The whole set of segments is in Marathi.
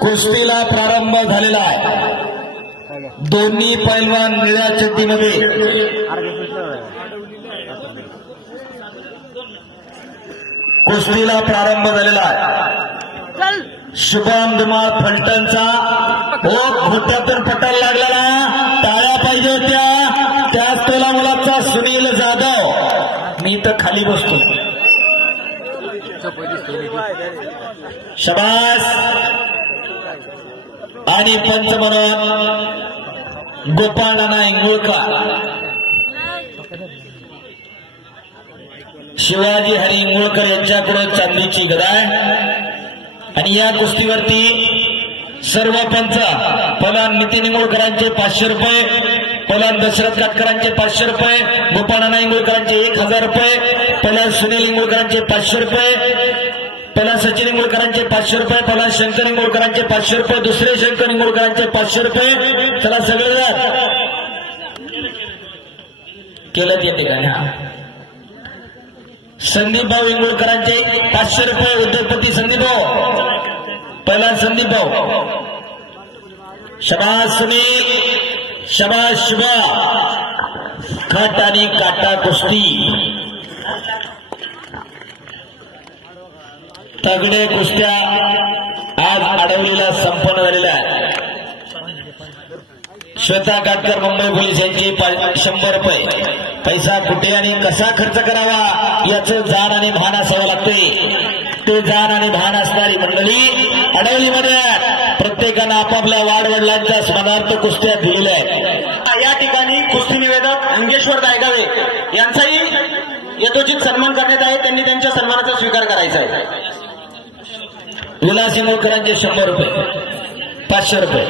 कुस्तीला प्रारंभ झालेला आहे. दोन्ही पैलवान निळ्या चड्डीमध्ये. कुस्तीला प्रारंभ झालेला आहे. शुभम दुमाळ फलटणचा. हो घोट्यातून पटायला लागलेला टाळ्या पाहिजे होत्या. त्याच तोला मुलाचा सुनील जाधव. मी तर खाली बसतो. शबास. आणि पंच म्हणून गोपाळ नाना इंगुळकर शिवाजी हरी इंगुळकर यांच्याकडे चांदीची गदाय आणि या कुस्तीवरती सर्व पंच पलान नितीन इंगोळकरांचे पाचशे रुपये पलान दशरथ काटकरांचे पाचशे रुपये गोपाळाना इंगोळकरांचे एक हजार रुपये पलान सुनील इंगोळकरांचे पाचशे रुपये पहिला सचिन इंगोलकरांचे पाचशे रुपये पहिला शंकर इंगोलकरांचे पाचशे रुपये दुसरे शंकर इंगोलकरांचे पाचशे रुपये. त्याला सगळे केलं ते ठिकाणी हा. संदीप भाऊ इंगोळकरांचे पाचशे रुपये उद्योगपती संदीप भाऊ पहिला संदीप भाऊ शबास सुनील शबास शुभा. खट आणि काटा कुस्ती. तगडे कुस्त्या आज अडवलेल्या संपन्न झालेल्या श्वेता काटकर मुंबई पोलीस यांची शंभर रुपये. पैसा कुठे आणि कसा खर्च करावा याचं जाण आणि भान असावं लागते ते जाण आणि भान असणारी मंडळी अडवलीमध्ये प्रत्येकानं आपापल्या वाडवडिलांच्या स्मरणार्थ कुस्त्या दिलेल्या आहेत. या ठिकाणी कुस्ती निवेदक अंगेश्वर दायगावे यांचाही यथोचित सन्मान करण्यात आहे. त्यांनी त्यांच्या सन्मानाचा स्वीकार करायचा आहे. विलास इंगोळकरांचे शंभर रुपये. पाचशे रुपये.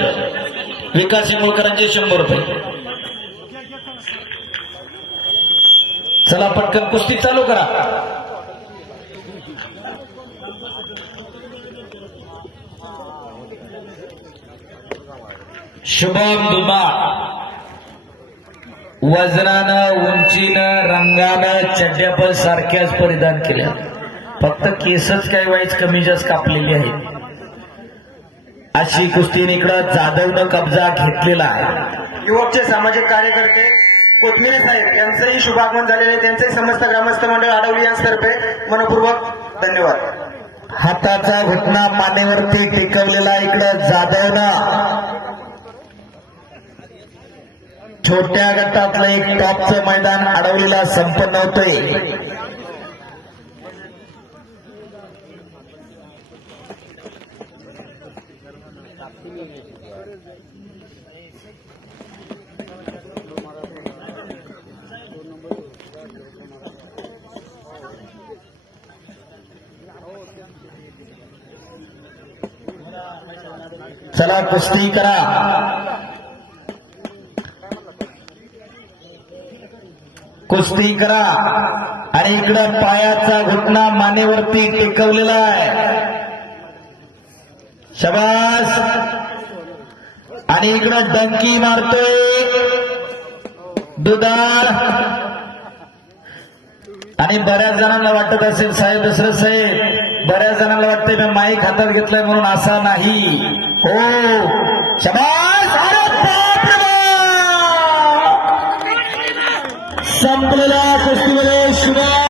विकास इंगोळकरांचे शंभर रुपये. चला पटकन कुस्ती चालू करा. शुभम दुबा. वजनानं उंचीनं रंगानं चड्ड्यापल सारख्याच परिधान केल्या फक्त केसच काही वाईच कमी जास्त कापलेली आहे. अशी कुस्तीने इकडं जाधवनं कब्जा घेतलेला. आहे युवकचे सामाजिक कार्यकर्ते कोथमिरे साहेब यांचंही शुभागमन झालेले आहे. त्यांचंही समस्त ग्रामस्थ मंडळ अडवली यांतर्फे मनपूर्वक धन्यवाद. हाताचा घुटना मानेवरती टेकवलेला इकडं जाधवनं. छोट्या गटातलं एक टॉपचं मैदान अडवलेला संपन्न होतोय. चला कुस्ती करा. कुस्ती करा. आणि इकडं पायाचा घुटना मानेवरती टेकवलेला आहे. शबास. आणि इकडं डंकी मारतोय. दुधार आणि बऱ्याच जणांना वाटत असेल साहेब दुसरं साहेब बऱ्याच जणांना वाटतंय मी माईक हातात घेतलाय म्हणून असा नाही. हो क्षमा